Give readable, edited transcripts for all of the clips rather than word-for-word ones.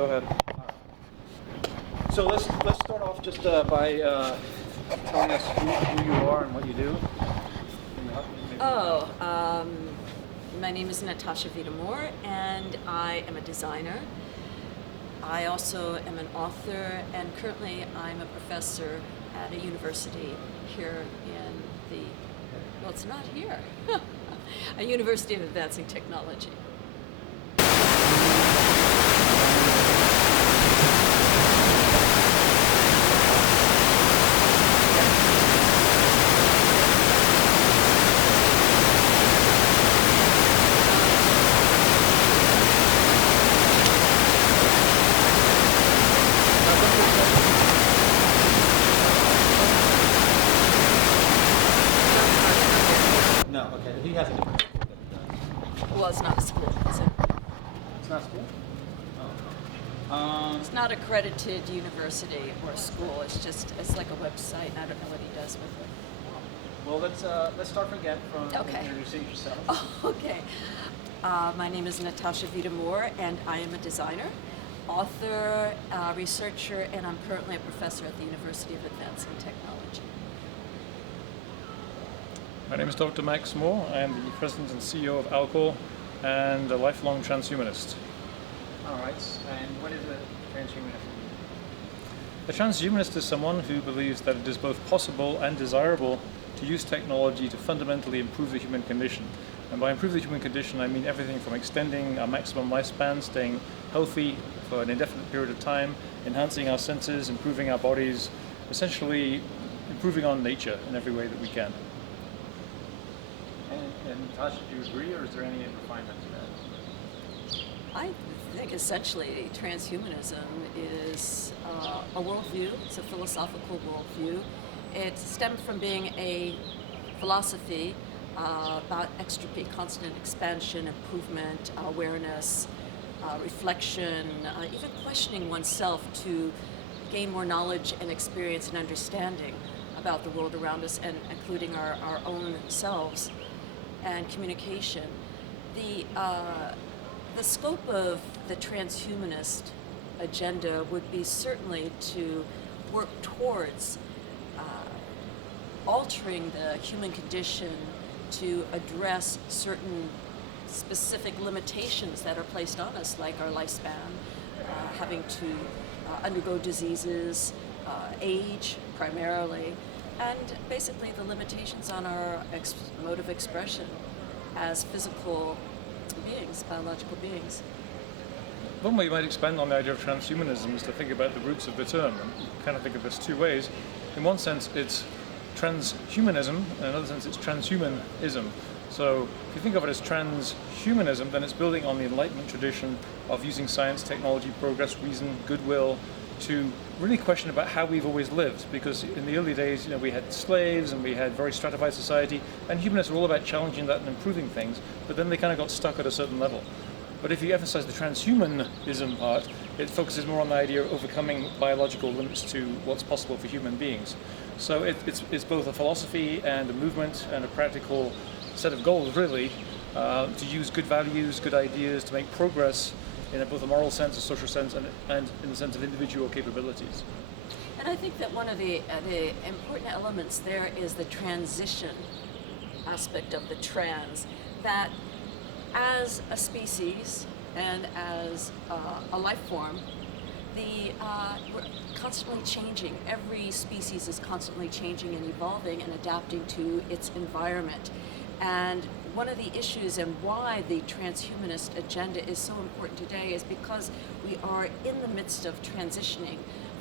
Go ahead. So let's start off just by telling us who you are and what you do. My name is Natasha Vita-More, and I am a designer. I also am an author, and currently I'm a professor at a university here in the, well, it's not here, a University of Advancing Technology. No, okay. He has a different school that Well, it's not a school, is it? It's not a school? Oh. It's not accredited university or school. It's like a website. I don't know what he does with it. Well, let's start again from introducing yourself. Oh, okay. My name is Natasha Vita-More, and I am a designer, author, researcher, and I'm currently a professor at the University of Advancing Technology. My name is Dr. Max Moore. I am the president and CEO of Alcor and a lifelong transhumanist. All right. And what is a transhumanist? A transhumanist is someone who believes that it is both possible and desirable to use technology to fundamentally improve the human condition. And by improve the human condition, I mean everything from extending our maximum lifespan, staying healthy for an indefinite period of time, enhancing our senses, improving our bodies, essentially improving on nature in every way that we can. And Natasha, do you agree, or is there any refinement to that? I think essentially transhumanism is a worldview. It's a philosophical worldview. It stemmed from being a philosophy about entropy, constant expansion, improvement, awareness, reflection, even questioning oneself to gain more knowledge and experience and understanding about the world around us, and including our own selves, and communication. The scope of the transhumanist agenda would be certainly to work towards altering the human condition to address certain specific limitations that are placed on us, like our lifespan, having to undergo diseases, age primarily, and basically the limitations on our mode of expression as physical beings, biological beings. One way you might expand on the idea of transhumanism is to think about the roots of the term, and you kind of think of this two ways. In one sense, it's transhumanism, in another sense, it's transhumanism. So if you think of it as transhumanism, then it's building on the Enlightenment tradition of using science, technology, progress, reason, goodwill to really question about how we've always lived. Because in the early days, we had slaves and we had very stratified society, and humanists were all about challenging that and improving things, but then they kind of got stuck at a certain level. But if you emphasize the transhumanism part, it focuses more on the idea of overcoming biological limits to what's possible for human beings. So it's both a philosophy and a movement and a practical set of goals, really, to use good values, good ideas, to make progress in both a moral sense, a social sense, and in the sense of individual capabilities. And I think that one of the important elements there is the transition aspect of the trans, that as a species and as a life form, we're constantly changing. Every species is constantly changing and evolving and adapting to its environment. And one of the issues and why the transhumanist agenda is so important today is because we are in the midst of transitioning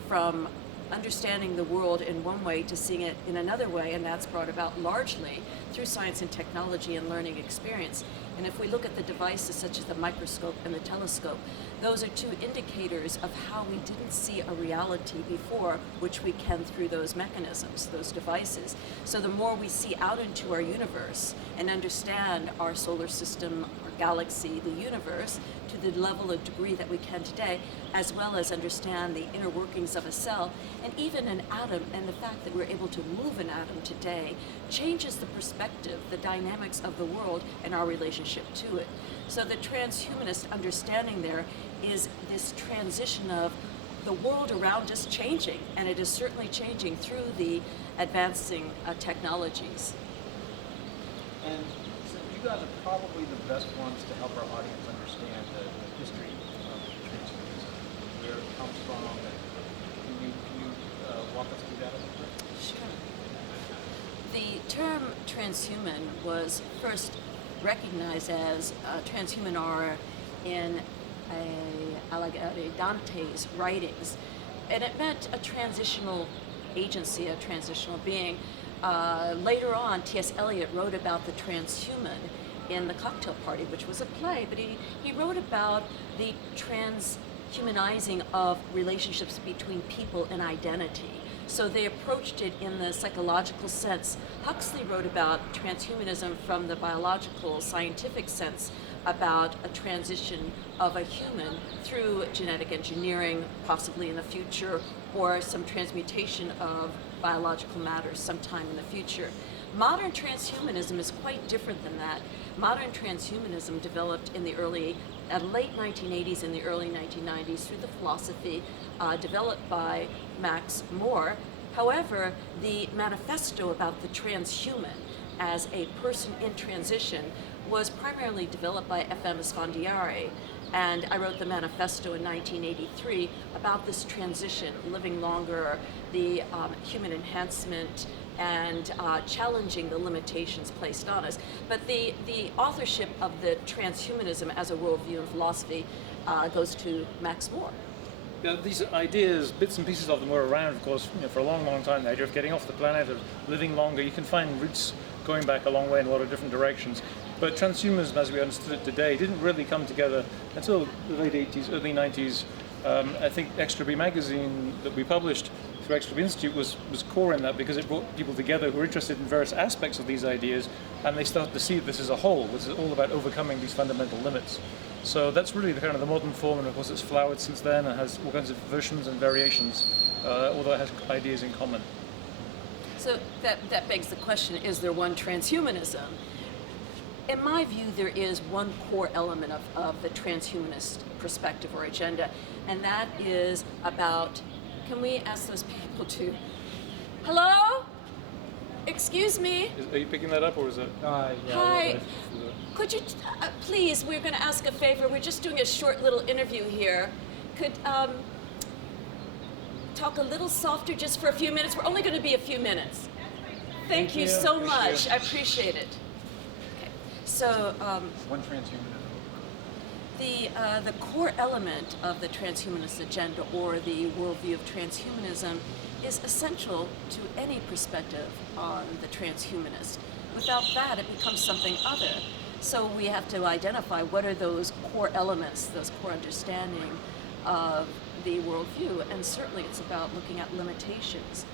from understanding the world in one way to seeing it in another way, and that's brought about largely through science and technology and learning experience. And if we look at the devices such as the microscope and the telescope, those are two indicators of how we didn't see a reality before, which we can through those mechanisms, those devices. So the more we see out into our universe and understand our solar system, our galaxy, the universe, to the level of degree that we can today, as well as understand the inner workings of a cell, and even an atom, and the fact that we're able to move an atom today changes the perspective, the dynamics of the world, and our relationship to it. So the transhumanist understanding there is this transition of the world around us changing, and it is certainly changing through the advancing technologies. And so you guys are probably the best ones to help our audience understand the history of transhumanism, where it comes from, and can you walk us through that a little bit? Sure. The term transhuman was first recognized as transhuman are in Alighieri Dante's writings, and it meant a transitional agency, a transitional being. Later on, T.S. Eliot wrote about the transhuman in The Cocktail Party, which was a play, but he wrote about the transhumanizing of relationships between people and identity. So they approached it in the psychological sense. Huxley wrote about transhumanism from the biological, scientific sense, about a transition of a human through genetic engineering, possibly in the future, or some transmutation of biological matter sometime in the future. Modern transhumanism is quite different than that. Modern transhumanism developed in the late 1980s and the early 1990s through the philosophy developed by Max More. However, the manifesto about the transhuman as a person in transition was primarily developed by F.M. Esfandiari, and I wrote the manifesto in 1983 about this transition, living longer, the human enhancement, and challenging the limitations placed on us. But the authorship of the transhumanism as a worldview and philosophy goes to Max More. Yeah, these ideas, bits and pieces of them were around, of course, for a long, long time. The idea of getting off the planet, of living longer, you can find roots going back a long way in a lot of different directions. But transhumanism, as we understood it today, didn't really come together until the late 80s, early 90s. I think Extra B magazine that we published through Extra B Institute was core in that, because it brought people together who were interested in various aspects of these ideas, and they started to see this as a whole. This is all about overcoming these fundamental limits. So that's really the kind of the modern form, and of course it's flowered since then and has all kinds of versions and variations, although it has ideas in common. So that begs the question, is there one transhumanism? In my view, there is one core element of the transhumanist perspective or agenda, and that is about, can we ask those people to, hello? Excuse me? Are you picking that up, or is it? Yeah, Hi. Could you, please, we're going to ask a favor. We're just doing a short little interview here. Could talk a little softer just for a few minutes? We're only going to be a few minutes. Thank you so much. I appreciate it. Okay. So, one transhumanism. the core element of the transhumanist agenda, or the worldview of transhumanism, is essential to any perspective on the transhumanist. Without that, it becomes something other. So we have to identify what are those core elements, those core understanding of the worldview, and certainly it's about looking at limitations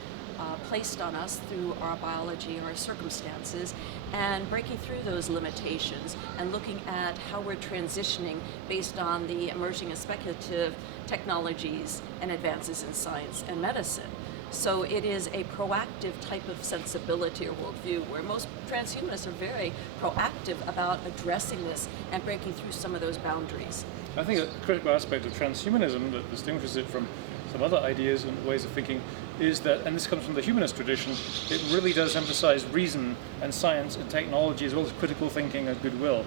placed on us through our biology, our circumstances, and breaking through those limitations and looking at how we're transitioning based on the emerging and speculative technologies and advances in science and medicine. So it is a proactive type of sensibility or worldview, where most transhumanists are very proactive about addressing this and breaking through some of those boundaries. I think a critical aspect of transhumanism that distinguishes it from some other ideas and ways of thinking is that, and this comes from the humanist tradition, it really does emphasize reason and science and technology, as well as critical thinking and goodwill.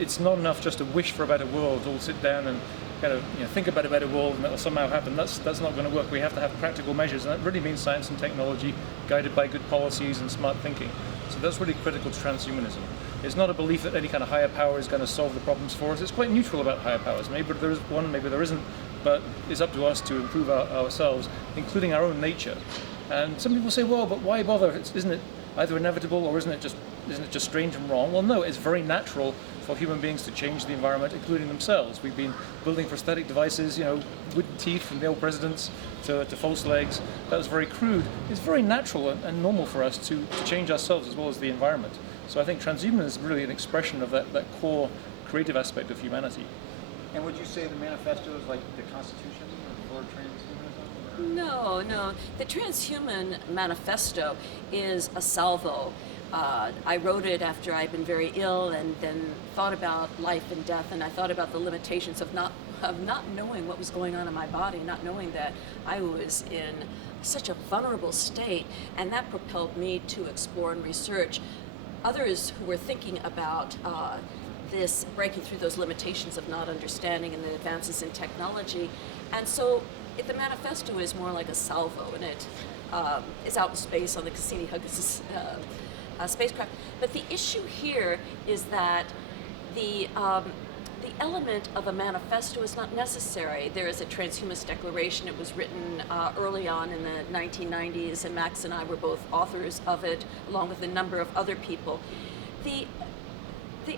It's not enough just to wish for a better world, or sit down and kind of think about a better world and that'll somehow happen. That's not going to work. We have to have practical measures, and that really means science and technology guided by good policies and smart thinking. So that's really critical to transhumanism. It's not a belief that any kind of higher power is going to solve the problems for us. It's quite neutral about higher powers. Maybe there is one, maybe there isn't, but it's up to us to improve ourselves, including our own nature. And some people say, well, but why bother? Isn't it either inevitable, or isn't it just strange and wrong? Well, no, it's very natural for human beings to change the environment, including themselves. We've been building prosthetic devices, wooden teeth from the old presidents to false legs. That was very crude. It's very natural and normal for us to change ourselves as well as the environment. So I think transhumanism is really an expression of that core creative aspect of humanity. And would you say the manifesto is like the Constitution for transhumanism? Or? No. The Transhuman Manifesto is a salvo. I wrote it after I'd been very ill, and then thought about life and death, and I thought about the limitations of not knowing what was going on in my body, not knowing that I was in such a vulnerable state, and that propelled me to explore and research others who were thinking about this, breaking through those limitations of not understanding and the advances in technology. And so the manifesto is more like a salvo, and it is out in space on the Cassini-Huygens spacecraft. But the issue here is that the element of a manifesto is not necessary. There is a transhumanist declaration. It was written early on in the 1990s, and Max and I were both authors of it, along with a number of other people. The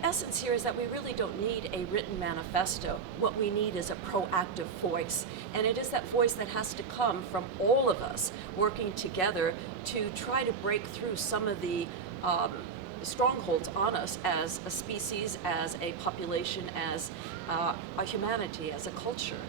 essence here is that we really don't need a written manifesto. What we need is a proactive voice. And it is that voice that has to come from all of us working together to try to break through some of the strongholds on us as a species, as a population, as a humanity, as a culture,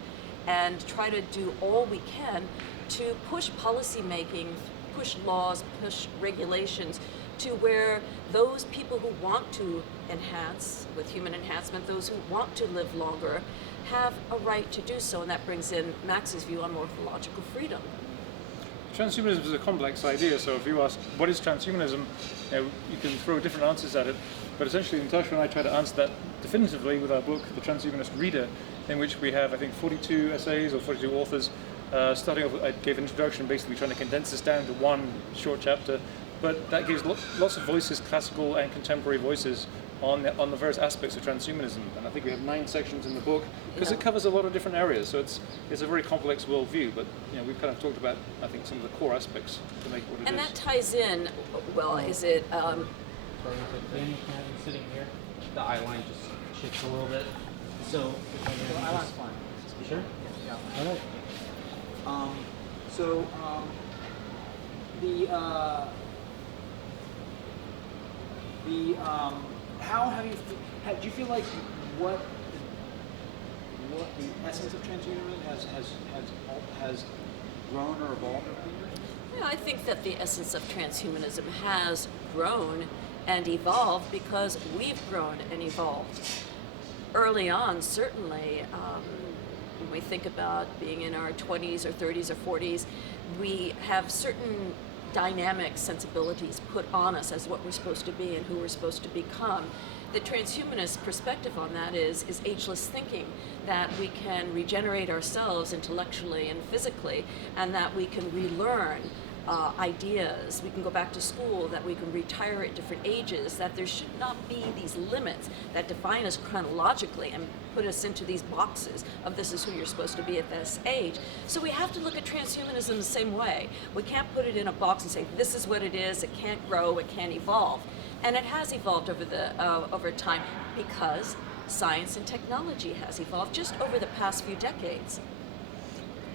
and try to do all we can to push policy making, push laws, push regulations to where those people who want to enhance with human enhancement, those who want to live longer, have a right to do so. And that brings in Max's view on morphological freedom. Transhumanism is a complex idea, so if you ask what is transhumanism, you can throw different answers at it, but essentially Natasha and I try to answer that definitively with our book, The Transhumanist Reader, in which we have, I think, 42 essays or 42 authors. Starting off, I gave an introduction, basically trying to condense this down to one short chapter, but that gives lots of voices, classical and contemporary voices, on the various aspects of transhumanism. And I think we have 9 sections in the book, because it covers a lot of different areas, so it's a very complex worldview, but we've kind of talked about, I think, some of the core aspects to make it what it is. And that ties in, well, is it... Sorry, Danny, can I be sitting here? The eye line just shifts a little bit. So, The eye line's fine. You sure? Yeah. All right. How have you? Do you feel like what the essence of transhumanism has grown or evolved over the years? Yeah, I think that the essence of transhumanism has grown and evolved because we've grown and evolved. Early on, certainly, when we think about being in our 20s or 30s or 40s, we have certain dynamic sensibilities put on us as what we're supposed to be and who we're supposed to become. The transhumanist perspective on that is ageless thinking, that we can regenerate ourselves intellectually and physically, and that we can relearn ideas, we can go back to school, that we can retire at different ages, that there should not be these limits that define us chronologically and put us into these boxes of this is who you're supposed to be at this age. So we have to look at transhumanism the same way. We can't put it in a box and say this is what it is, it can't grow, it can't evolve. And it has evolved over time because science and technology has evolved just over the past few decades.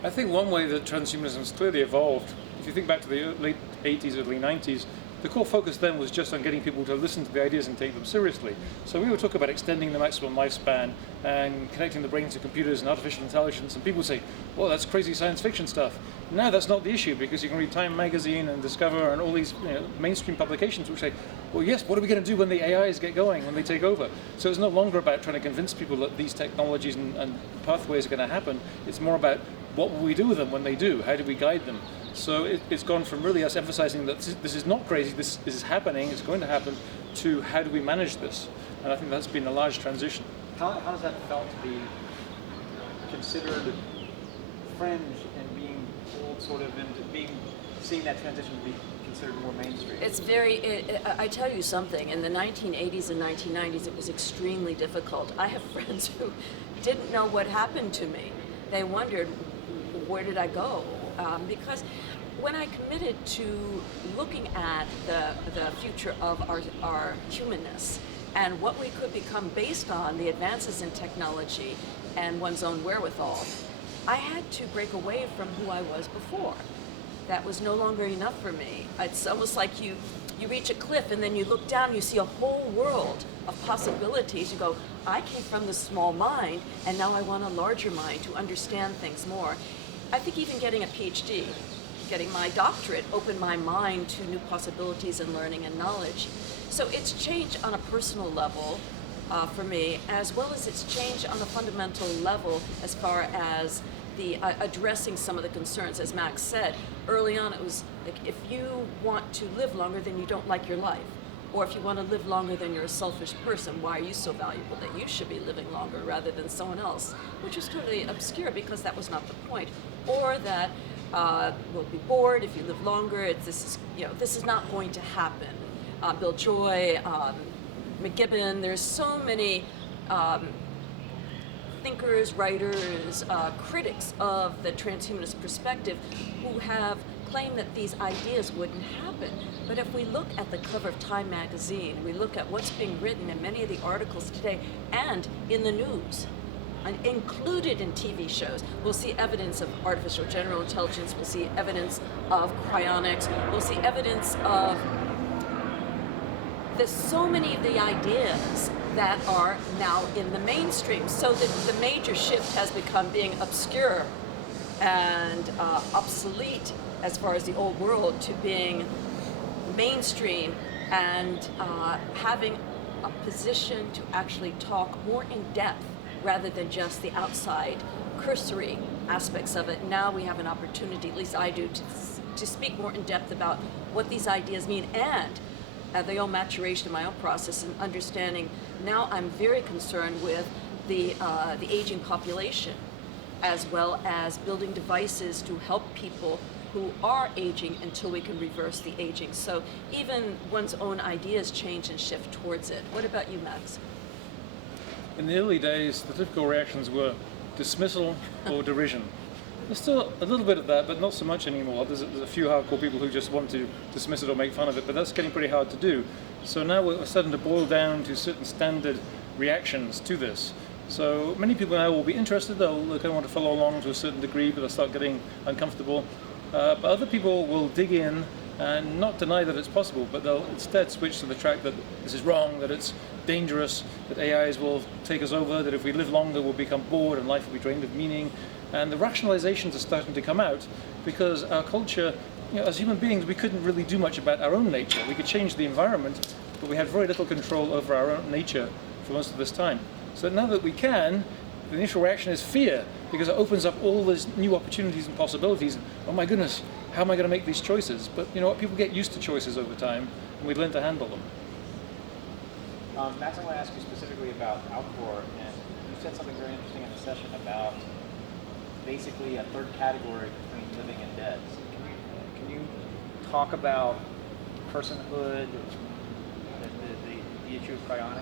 I think one way that transhumanism has clearly evolved, if you think back to the late 80s, early 90s, the core focus then was just on getting people to listen to the ideas and take them seriously. So we would talk about extending the maximum lifespan and connecting the brain to computers and artificial intelligence, and people would say, well, that's crazy science fiction stuff. Now that's not the issue, because you can read Time magazine and Discover and all these mainstream publications which say, well, yes, what are we going to do when the AIs get going, when they take over? So it's no longer about trying to convince people that these technologies and pathways are going to happen. It's more about what will we do with them when they do? How do we guide them? So it's gone from really us emphasizing that this is not crazy, this is happening, it's going to happen, to how do we manage this? And I think that's been a large transition. How does that felt to be considered fringe and being pulled sort of into seeing that transition to be considered more mainstream? It's I tell you something, in the 1980s and 1990s it was extremely difficult. I have friends who didn't know what happened to me. They wondered, where did I go? Because when I committed to looking at the future of our humanness and what we could become based on the advances in technology and one's own wherewithal, I had to break away from who I was before. That was no longer enough for me. It's almost like you reach a cliff and then you look down, you see a whole world of possibilities. You go, I came from this small mind and now I want a larger mind to understand things more. I think even getting a PhD, getting my doctorate opened my mind to new possibilities in learning and knowledge. So it's changed on a personal level for me, as well as it's changed on a fundamental level as far as the addressing some of the concerns. As Max said, early on it was like, if you want to live longer, then you don't like your life. Or if you want to live longer, then you're a selfish person. Why are you so valuable that you should be living longer rather than someone else? Which was totally obscure because that was not the point. Or that we'll be bored if you live longer. This is not going to happen. Bill Joy, McGibbon, there's so many thinkers, writers, critics of the transhumanist perspective who have claimed that these ideas wouldn't happen. But if we look at the cover of Time magazine, we look at what's being written in many of the articles today and in the news, and included in TV shows, we'll see evidence of artificial general intelligence, we'll see evidence of cryonics, we'll see evidence of there's so many of the ideas that are now in the mainstream. So that the major shift has become being obscure and obsolete as far as the old world to being mainstream and having a position to actually talk more in depth rather than just the outside cursory aspects of it. Now we have an opportunity, at least I do, to speak more in depth about what these ideas mean and the own maturation of my own process and understanding. Now I'm very concerned with the aging population, as well as building devices to help people who are aging until we can reverse the aging. So even one's own ideas change and shift towards it. What about you, Max? In the early days, the typical reactions were dismissal or derision. There's still a little bit of that, but not so much anymore. There's a few hardcore people who just want to dismiss it or make fun of it, but that's getting pretty hard to do. So now we're starting to boil down to certain standard reactions to this. So many people now will be interested, they'll kind of want to follow along to a certain degree, but they'll start getting uncomfortable. But other people will dig in and not deny that it's possible, but they'll instead switch to the track that this is wrong, that it's dangerous, that AIs will take us over, that if we live longer we'll become bored and life will be drained of meaning. And the rationalizations are starting to come out because our culture, as human beings, we couldn't really do much about our own nature. We could change the environment, but we had very little control over our own nature for most of this time. So now that we can, the initial reaction is fear, because it opens up all these new opportunities and possibilities. Oh my goodness, how am I going to make these choices? But you know what, people get used to choices over time, and we learn to handle them. Max, I want to ask you specifically about Outdoor, and you said something very interesting in the session about basically a third category between living and dead. So can you talk about personhood, the issue of cryonics?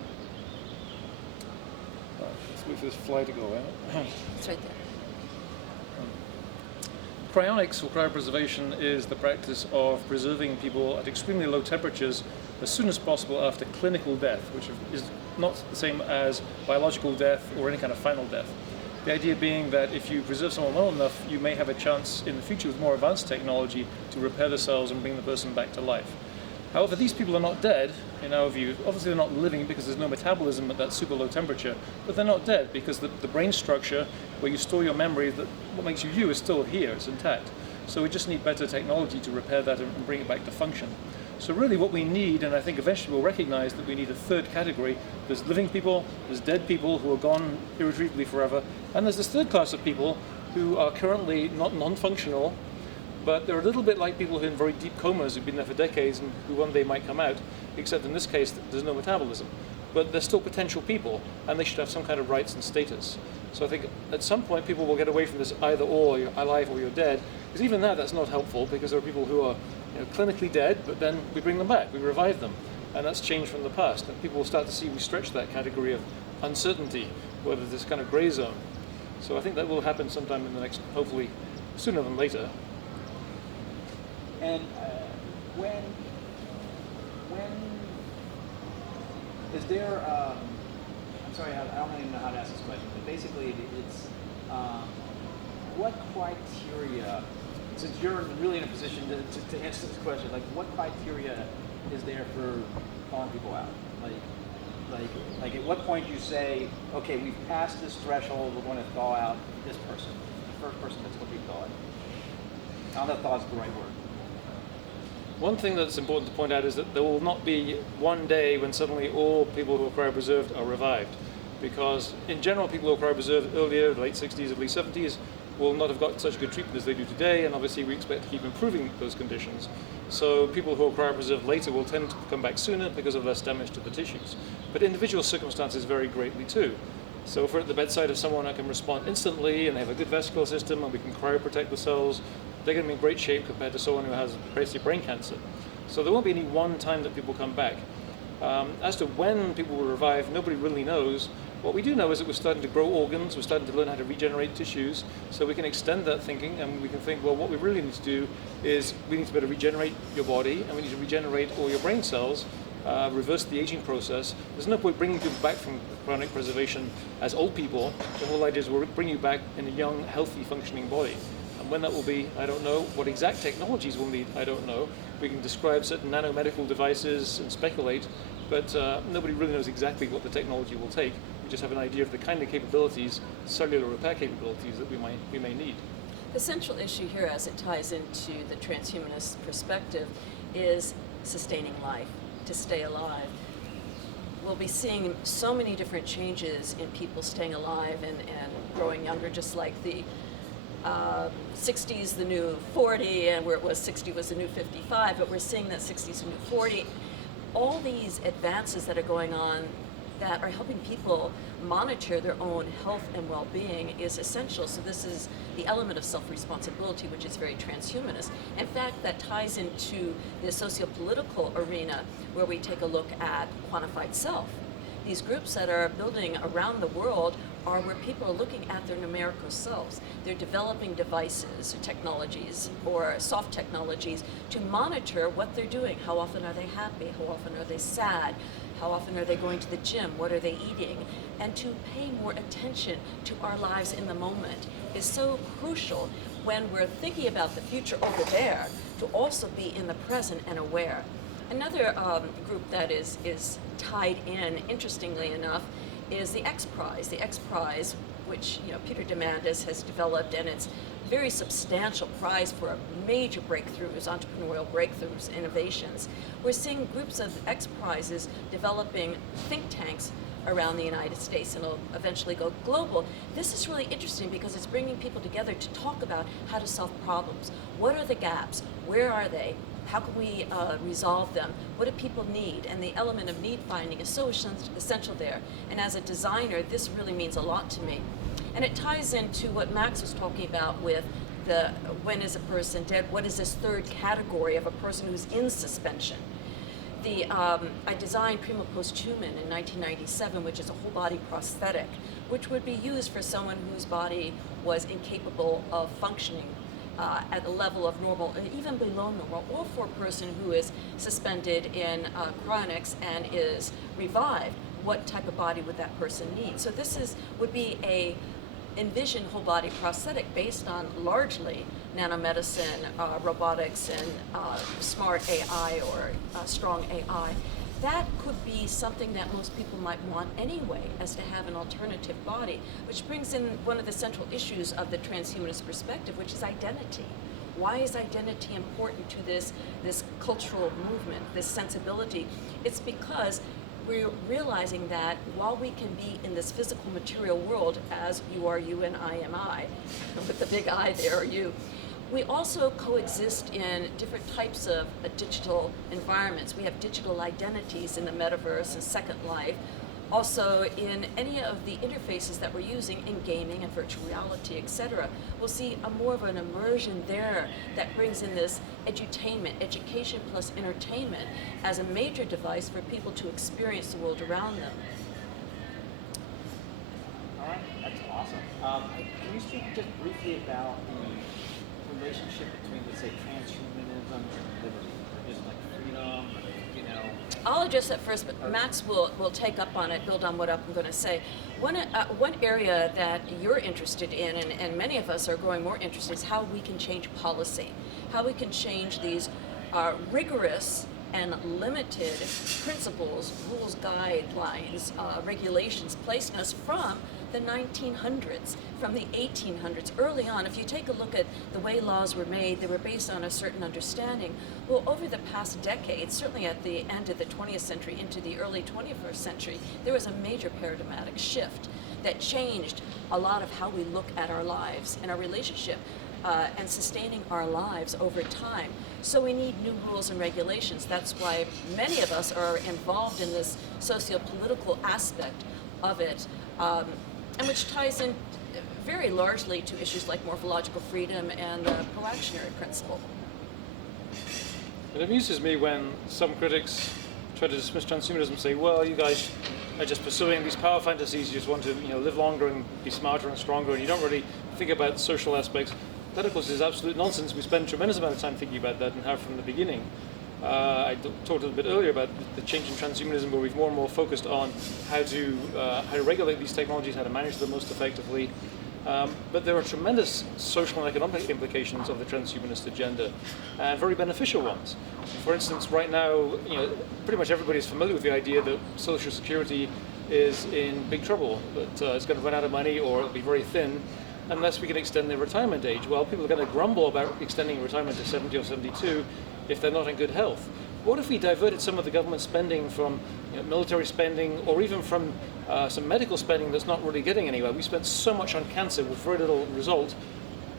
Let's wait for this fly to go out. It's right there. Cryonics, or cryopreservation, is the practice of preserving people at extremely low temperatures as soon as possible after clinical death, which is not the same as biological death or any kind of final death. The idea being that if you preserve someone well enough, you may have a chance in the future with more advanced technology to repair the cells and bring the person back to life. However, these people are not dead, in our view. Obviously they're not living because there's no metabolism at that super low temperature, but they're not dead because the brain structure where you store your memory, that what makes you you, is still here, it's intact. So we just need better technology to repair that and bring it back to function. So really what we need, and I think eventually we'll recognize that we need a third category. There's living people, there's dead people who are gone irretrievably forever, and there's this third class of people who are currently not non-functional, but they're a little bit like people who are in very deep comas who've been there for decades and who one day might come out, except in this case there's no metabolism. But they're still potential people, and they should have some kind of rights and status. So I think at some point people will get away from this either or, you're alive or you're dead, because even that's not helpful, because there are people who are clinically dead, but then we bring them back, we revive them, and that's changed from the past. And people will start to see we stretch that category of uncertainty, whether this kind of gray zone. So I think that will happen sometime in the next, hopefully sooner than later. And when is there? I'm sorry, I don't even know how to ask this question, but basically, it's what criteria? Since you're really in a position to answer this question, like what criteria is there for calling people out? Like at what point do you say, okay, we've passed this threshold, we're going to thaw out this person, the first person that's going to be thawed? I don't know if thaw is the right word. One thing that's important to point out is that there will not be one day when suddenly all people who are cryopreserved are revived. Because in general, people who are cryopreserved earlier, the late 60s, early 70s, will not have got such good treatment as they do today, and obviously we expect to keep improving those conditions. So people who are cryopreserved later will tend to come back sooner because of less damage to the tissues. But individual circumstances vary greatly too. So if we're at the bedside of someone who can respond instantly and they have a good vascular system and we can cryoprotect the cells, they're going to be in great shape compared to someone who has basically brain cancer. So there won't be any one time that people come back. As to when people will revive, nobody really knows. What we do know is that we're starting to grow organs, we're starting to learn how to regenerate tissues, so we can extend that thinking and we can think, well, what we really need to do is we need to be able to regenerate your body and we need to regenerate all your brain cells, reverse the aging process. There's no point bringing people back from cryonic preservation as old people. The whole idea is we'll bring you back in a young, healthy, functioning body. And when that will be, I don't know. What exact technologies we'll need, I don't know. We can describe certain nanomedical devices and speculate, but nobody really knows exactly what the technology will take. We just have an idea of the kind of capabilities, cellular repair capabilities that we may need. The central issue here, as it ties into the transhumanist perspective, is sustaining life, to stay alive. We'll be seeing so many different changes in people staying alive and growing younger, just like the 60s the new 40, and where it was 60 was the new 55, but we're seeing that 60's the new 40. All these advances that are going on that are helping people monitor their own health and well-being is essential. So this is the element of self-responsibility, which is very transhumanist. In fact, that ties into the socio-political arena, where we take a look at quantified self. These groups that are building around the world are where people are looking at their numerical selves. They're developing devices or technologies or soft technologies to monitor what they're doing. How often are they happy? How often are they sad? How often are they going to the gym? What are they eating? And to pay more attention to our lives in the moment is so crucial when we're thinking about the future over there, to also be in the present and aware. Another group that is tied in, interestingly enough, is the X Prize. The X Prize, which Peter Diamandis has developed, and it's a very substantial prize for major breakthroughs, entrepreneurial breakthroughs, innovations. We're seeing groups of X Prizes developing think tanks around the United States, and it'll eventually go global. This is really interesting because it's bringing people together to talk about how to solve problems. What are the gaps? Where are they? How can we resolve them? What do people need? And the element of need finding is so essential there. And as a designer, this really means a lot to me. And it ties into what Max was talking about with the when is a person dead? What is this third category of a person who's in suspension? I designed Primo Posthuman in 1997, which is a whole body prosthetic, which would be used for someone whose body was incapable of functioning at a level of normal, and even below normal, or for a person who is suspended in cryonics and is revived. What type of body would that person need? So this would be a envisioned whole body prosthetic based on largely nanomedicine, robotics, and smart AI or strong AI. That could be something that most people might want anyway, as to have an alternative body, which brings in one of the central issues of the transhumanist perspective, which is identity. Why is identity important to this cultural movement, this sensibility? It's because we're realizing that while we can be in this physical material world, as you are you and I am I, with the big I there are you, we also coexist in different types of digital environments. We have digital identities in the metaverse and Second Life. Also, in any of the interfaces that we're using in gaming and virtual reality, etc., we'll see more of an immersion there that brings in this edutainment, education plus entertainment, as a major device for people to experience the world around them. All right, that's awesome. Can you speak just briefly about the relationship between, let's say, transhumanism and liberty, or just like freedom, I'll address that first, but Max will take up on it, build on what I'm going to say. One area that you're interested in, and many of us are growing more interested, is how we can change policy, how we can change these rigorous and limited principles, rules, guidelines, regulations placed on us from the 1900s, from the 1800s. Early on, if you take a look at the way laws were made, they were based on a certain understanding. Well, over the past decades, certainly at the end of the 20th century into the early 21st century, there was a major paradigmatic shift that changed a lot of how we look at our lives and our relationship and sustaining our lives over time. So we need new rules and regulations. That's why many of us are involved in this socio-political aspect of it, and which ties in very largely to issues like morphological freedom and the proactionary principle. It amuses me when some critics try to dismiss transhumanism and say, well, you guys are just pursuing these power fantasies, you just want to live longer and be smarter and stronger, and you don't really think about social aspects. That, of course, is absolute nonsense. We spend a tremendous amount of time thinking about that and have from the beginning. I talked a little bit earlier about the change in transhumanism, where we've more and more focused on how to regulate these technologies, how to manage them most effectively. But there are tremendous social and economic implications of the transhumanist agenda, and very beneficial ones. For instance, right now, pretty much everybody is familiar with the idea that Social Security is in big trouble, that it's going to run out of money or it'll be very thin unless we can extend the retirement age. Well, people are going to grumble about extending retirement to 70 or 72 if they're not in good health. What if we diverted some of the government spending from military spending, or even from some medical spending that's not really getting anywhere? We spent so much on cancer with very little result.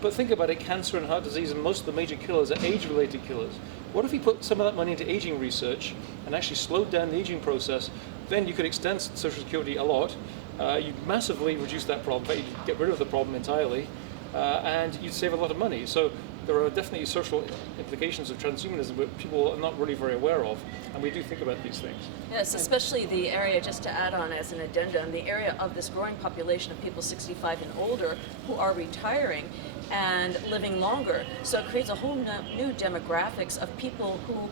But think about it, cancer and heart disease and most of the major killers are age-related killers. What if we put some of that money into aging research and actually slowed down the aging process? Then you could extend Social Security a lot. You'd massively reduce that problem. In fact, you'd get rid of the problem entirely, and you'd save a lot of money. So there are definitely social implications of transhumanism that people are not really very aware of, and we do think about these things. Yes, especially the area, just to add on as an addendum, the area of this growing population of people 65 and older who are retiring and living longer. So it creates a whole new demographics of people who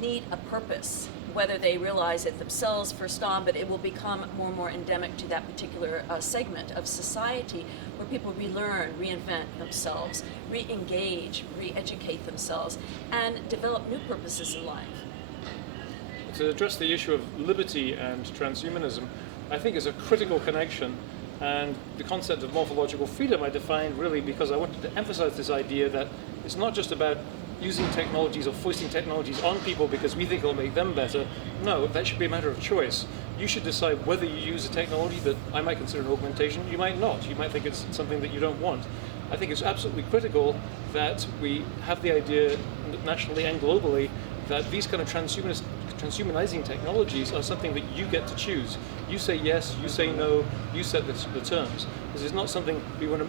need a purpose, whether they realize it themselves first on, but it will become more and more endemic to that particular segment of society where people relearn, reinvent themselves, re-engage, re-educate themselves, and develop new purposes in life. To address the issue of liberty and transhumanism, I think is a critical connection, and the concept of morphological freedom I defined really because I wanted to emphasize this idea that it's not just about using technologies or foisting technologies on people because we think it'll make them better. No, that should be a matter of choice. You should decide whether you use a technology that I might consider an augmentation. You might not. You might think it's something that you don't want. I think it's absolutely critical that we have the idea nationally and globally that these kind of transhumanizing technologies are something that you get to choose. You say yes, you say no, you set the terms. This is not something we want to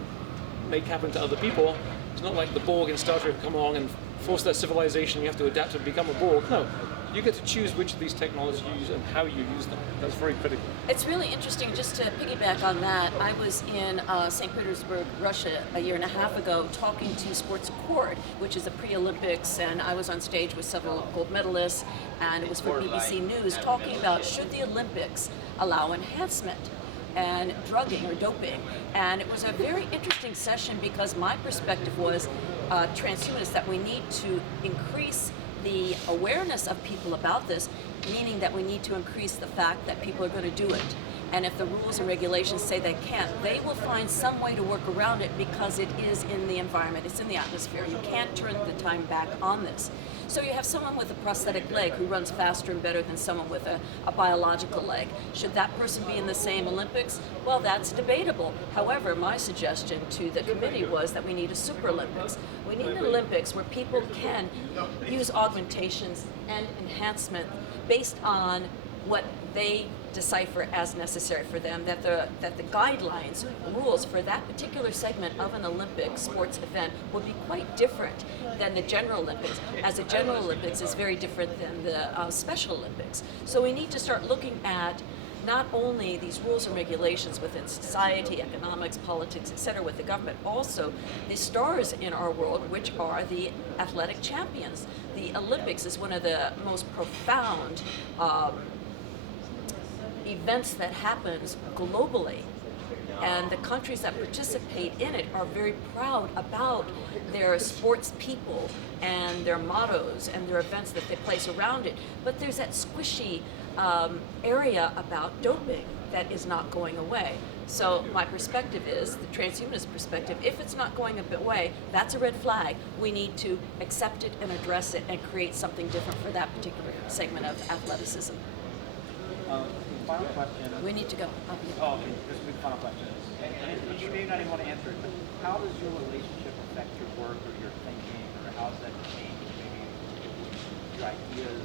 make happen to other people. It's not like the Borg in Star Trek come along and force their civilization, you have to adapt and become a Borg. No, you get to choose which of these technologies you use and how you use them. That's very critical. It's really interesting, just to piggyback on that, I was in St. Petersburg, Russia a year and a half ago talking to Sports Accord, which is a pre-Olympics, and I was on stage with several gold medalists, and it was for BBC News, talking about should the Olympics allow enhancement and drugging or doping. And it was a very interesting session because my perspective was transhumanist, that we need to increase the awareness of people about this, meaning that we need to increase the fact that people are going to do it. And if the rules and regulations say they can't, they will find some way to work around it because it is in the environment, it's in the atmosphere. You can't turn the time back on this. So you have someone with a prosthetic leg who runs faster and better than someone with a biological leg. Should that person be in the same Olympics? Well, that's debatable. However, my suggestion to the committee was that we need a Super Olympics. We need an Olympics where people can use augmentations and enhancement based on what they decipher as necessary for them, that the guidelines, rules for that particular segment of an Olympic sports event will be quite different than the General Olympics, as the General Olympics is very different than the Special Olympics. So we need to start looking at not only these rules and regulations within society, economics, politics, etc., with the government, also the stars in our world, which are the athletic champions. The Olympics is one of the most profound events that happens globally. And the countries that participate in it are very proud about their sports people and their mottos and their events that they place around it. But there's that squishy area about doping that is not going away. So my perspective is, the transhumanist perspective, if it's not going away, that's a red flag. We need to accept it and address it and create something different for that particular segment of athleticism. Final question. We need to go. Oh, okay. This will be the final question. And you may not even want to answer it, but how does your relationship affect your work or your thinking, or how does that change maybe your ideas?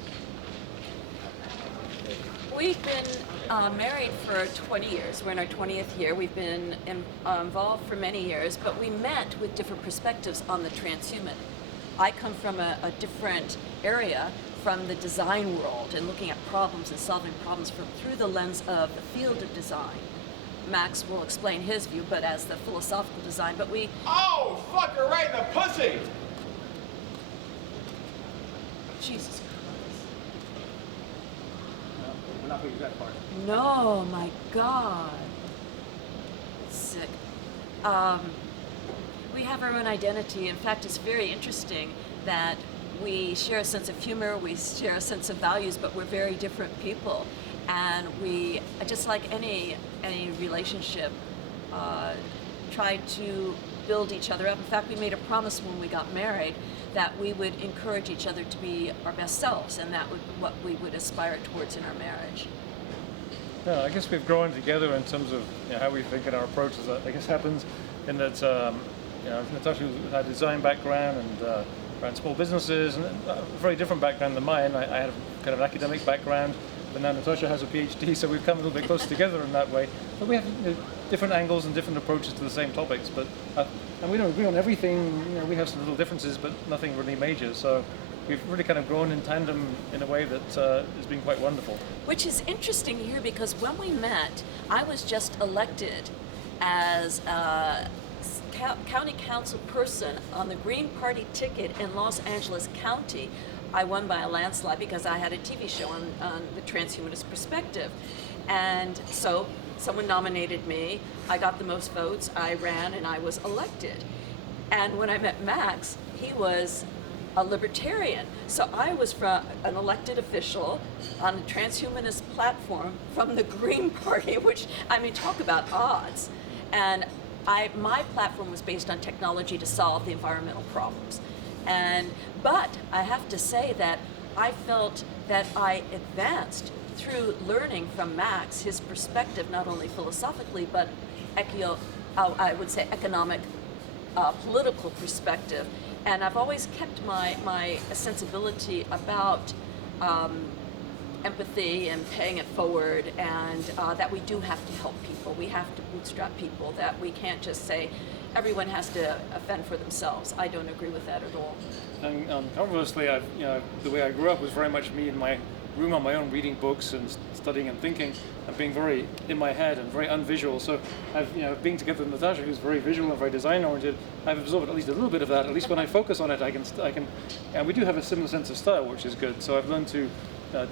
We've been married for 20 years. We're in our 20th year. We've been involved for many years, but we met with different perspectives on the transhuman. I come from a different area, from the design world, and looking at problems and solving problems through the lens of the field of design. Max will explain his view, but as the philosophical design. But we... Oh, fuck her right in the pussy! Jesus We're not going to use that part. No, my God. Sick. We have our own identity. In fact, it's very interesting that we share a sense of humor, we share a sense of values, but we're very different people. And we, just like any relationship, try to build each other up. In fact, we made a promise when we got married that we would encourage each other to be our best selves, and that would what we would aspire towards in our marriage. Yeah, I guess we've grown together in terms of how we think and our approaches. I guess happens in that Natasha had a design background and ran small businesses, and a very different background than mine. I had a kind of an academic background, but now Natasha has a PhD, so we've come a little bit closer together in that way. But we have different angles and different approaches to the same topics. But and we don't agree on everything. We have some little differences, but nothing really major. So we've really kind of grown in tandem in a way that has been quite wonderful. Which is interesting here, because when we met, I was just elected as county council person on the Green Party ticket in Los Angeles County. I won by a landslide because I had a TV show on the transhumanist perspective. And so someone nominated me, I got the most votes, I ran, and I was elected. And when I met Max, he was a libertarian. So I was from an elected official on a transhumanist platform from the Green Party, which, I mean, talk about odds. And my platform was based on technology to solve the environmental problems. But I have to say that I felt that I advanced through learning from Max, his perspective, not only philosophically, but I would say economic, political perspective. And I've always kept my sensibility about empathy and paying it forward, and that we do have to help people. We have to bootstrap people, that we can't just say everyone has to fend for themselves. I don't agree with that at all. And conversely, the way I grew up was very much me in my room on my own, reading books and studying and thinking, and being very in my head and very unvisual. So being together with Natasha, who's very visual and very design oriented, I've absorbed at least a little bit of that. At least when I focus on it, I can, and we do have a similar sense of style, which is good. So I've learned to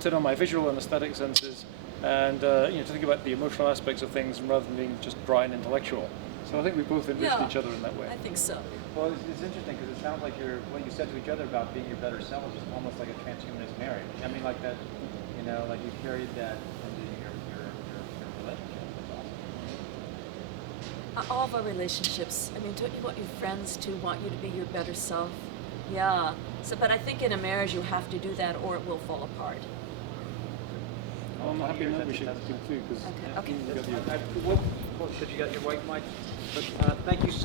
turn on my visual and aesthetic senses, and to think about the emotional aspects of things rather than being just dry and intellectual. So I think we both enriched each other in that way. I think so. Well, it's interesting because it sounds like what you said to each other about being your better selves is almost like a transhumanist marriage. I mean, like that, like you carried that into your relationship. That's awesome. All of our relationships, I mean, don't you want your friends to want you to be your better self? Yeah. So, but I think in a marriage you have to do that, or it will fall apart. Well, I'm happy that we should conclude because Okay. you got the Well, because you got your white mic. But thank you so much.